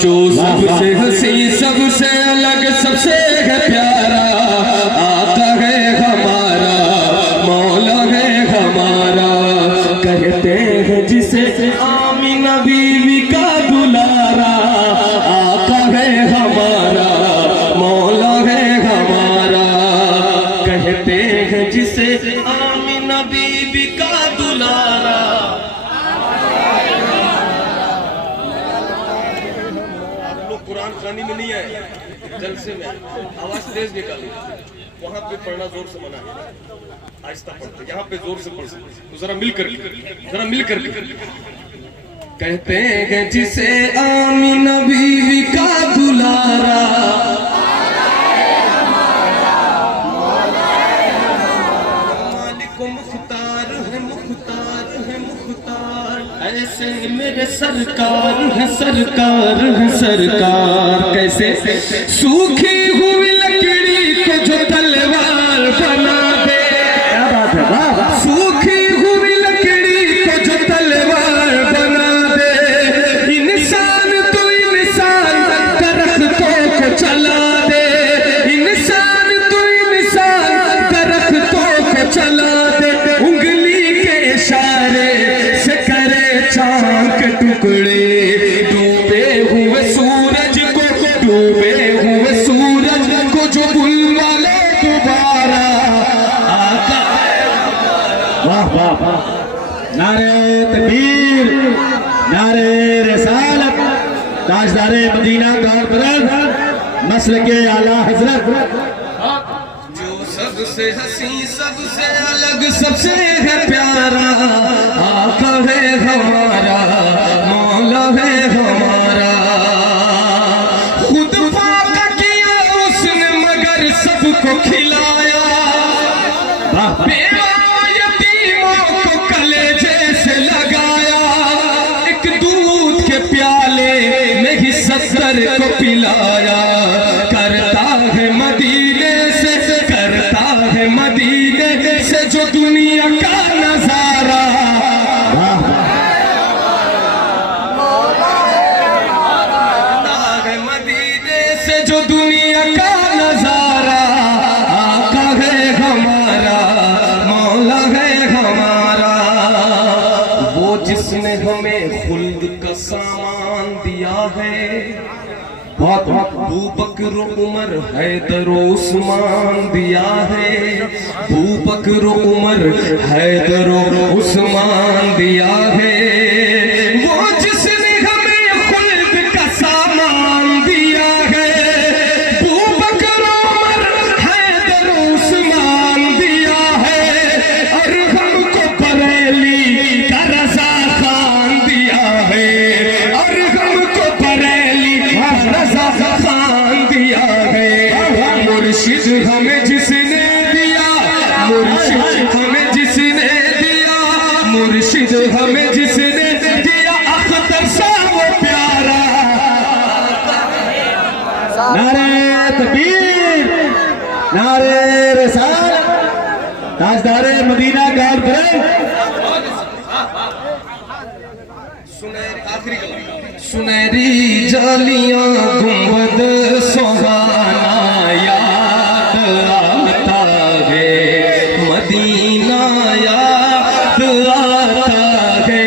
जो सबसे हंसी सबसे अलग सबसे है प्यारा आका है हमारा, मौला है हमारा। कहते हैं जिसे आमीना बीवी का दुलारा, आका है हमारा, मौला है हमारा। कहते हैं जिसे आमीना बीवी का दुलारा। कुरान खानी में नहीं आए, जलसे में आवाज तेज निकाली, वहां पे पढ़ना जोर से मना है, आहिस्ता पढ़ते, यहाँ पे जोर से पढ़ सकते। तो जरा मिलकर कहते हैं जिसे आमीना बीवी का दुलारा, मालिक मुख्तार है, मुख्तार है, मुख्तार। ऐसे मेरे सरकार है, सरकार है, सरकार। कैसे सूखी हुई लकड़ी को जो तलवार बना दे, क्या बात है, वाह। सूखी हुई लकड़ी को जो तलवार बना दे, इंसान तो इंसान दरख्तों को चला दे, इंसान तो इंसान दरख्तों को चला दे। उंगली के इशारे से करे चांद के टुकड़े, डूबे हुए सूरज को, डूबे हुए सूरज को जो बुलवा ले दोबारा, आका है हमारा। वाह वाह वाह, नारे तकबीर, नारे रिसालत, ताजदारे मदीना गौरतलब मस्ल के आला हजरत। जो सबसे हंसी सबसे अलग सबसे है प्यारा, आका है हमारा, मौला है हमारा। खुद फाका किया उसने मगर सबको खिलाया, बेवा यतीमों को कलेजे से लगाया। एक दूध के प्याले में ही 70 को पिलाया। करता है मदीने से, करता है मदीने से जो दुनिया का नजारा, है मदीने से जो दुनिया का नजारा। आका है हमारा, मौला है हमारा। वो जिसने हमें खुल्द का सामान दिया है, बहुत अबू बकर उमर हैदर उस्मान दिया है, अबू बकर उमर हैदर उस्मान दिया है। वो जिसने हमें खुल्द का सामान दिया है, अबू बकर उमर हैदर उस्मान दिया है। और हमको बरेली का रज़ा खान दिया है, और हमको बरेली का रज़ा खान दिया है। मुर्शिद हमें जिसने दिया, मुर्शिद हमें जिसने दिया, मुर्शिद हमें जिसने दिया, अख्तर सा वो प्यारा। नारे तकबीर, नारे रिसालत, ताजदारे मदीना गौरतलब। सुनहरी जालियां गुंबद सुहाना याद आता है, मदीना याद आता है,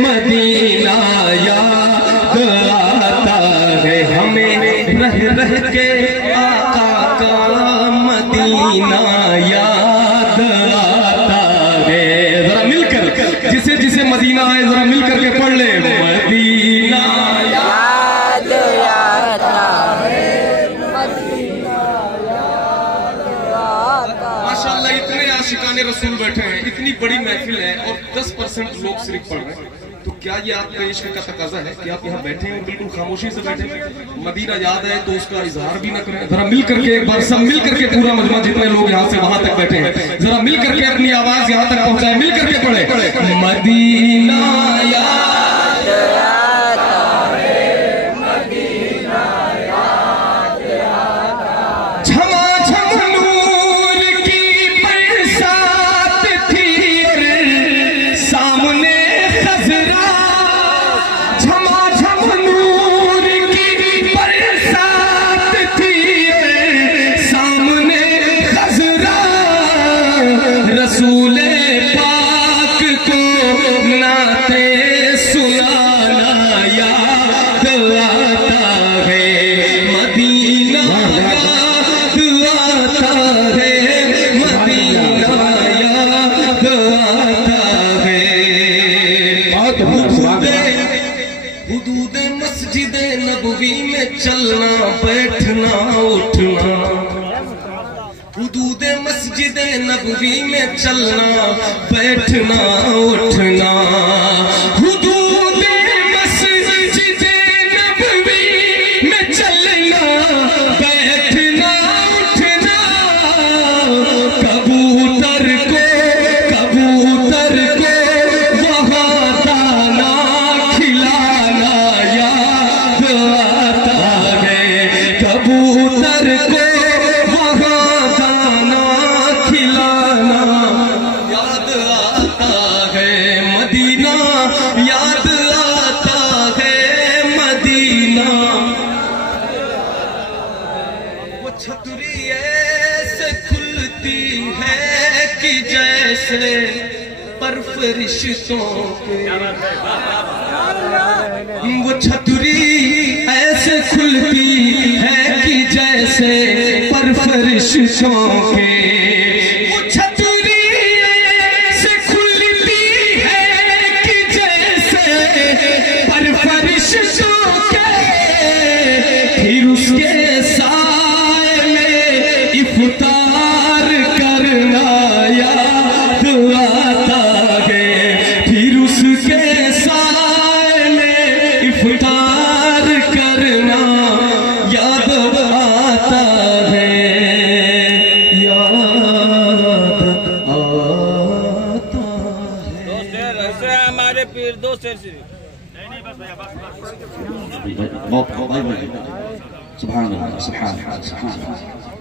मदीना याद आता है। हमें रह रह के आका का मदीना याद आता है। जरा मिलकर जिसे जिसे मदीना आए जरा मिलकर के पढ़ ले, मदीना याद आता है, मदीना याद आता। माशाअल्लाह इतने आशिकाने रसूल बैठे हैं, इतनी बड़ी महफिल है और 10% लोग सिर्फ पढ़ रहे हैं। तो क्या ये आपके इश्क का तकाजा है कि आप यहाँ बैठे हैं बिल्कुल खामोशी से बैठे हैं? मदीना याद है तो उसका इजहार भी ना करें। जरा मिल करके एक बार सब मिल करके पूरा मजमा जितने लोग यहाँ से वहां तक बैठे हैं जरा मिल करके अपनी आवाज यहाँ तक पहुंचाए, मिल करके पढ़े मदीना याद आता है, मदीना याद आता। झमा झम नूर की बरसात थी सामने खजरा, झमा झम नूर की हुदूद मस्जिद नबवी में चलना बैठना उठना, हुदूद मस्जिद नबवी में चलना बैठना उठना, हुदूद मस्जिद नबवी में चलना बैठना उठना, कबूतर को वहाँ दाना खिलाना याद आता है, कबूतर को वहाँ दाना खिलाना याद आता है, मदीना याद आता है मदीना। वो छतरी ऐसे खुलती है कि जैसे परफरिश्तों पे, वो छतरी ऐसे खुलती है कि जैसे परफरिश्तों के, वो छतरी ऐसे खुलती है कि जैसे परफरिश्तों के, फिर उसके साए में इफ्तार करना याद आता है, फिर उसके साए में इफ्तार करना याद आता है, याद आता है। ऐसे हमारे पीर दो शेर से सुभान अल्लाह सुभान अल्लाह सुभान अल्लाह।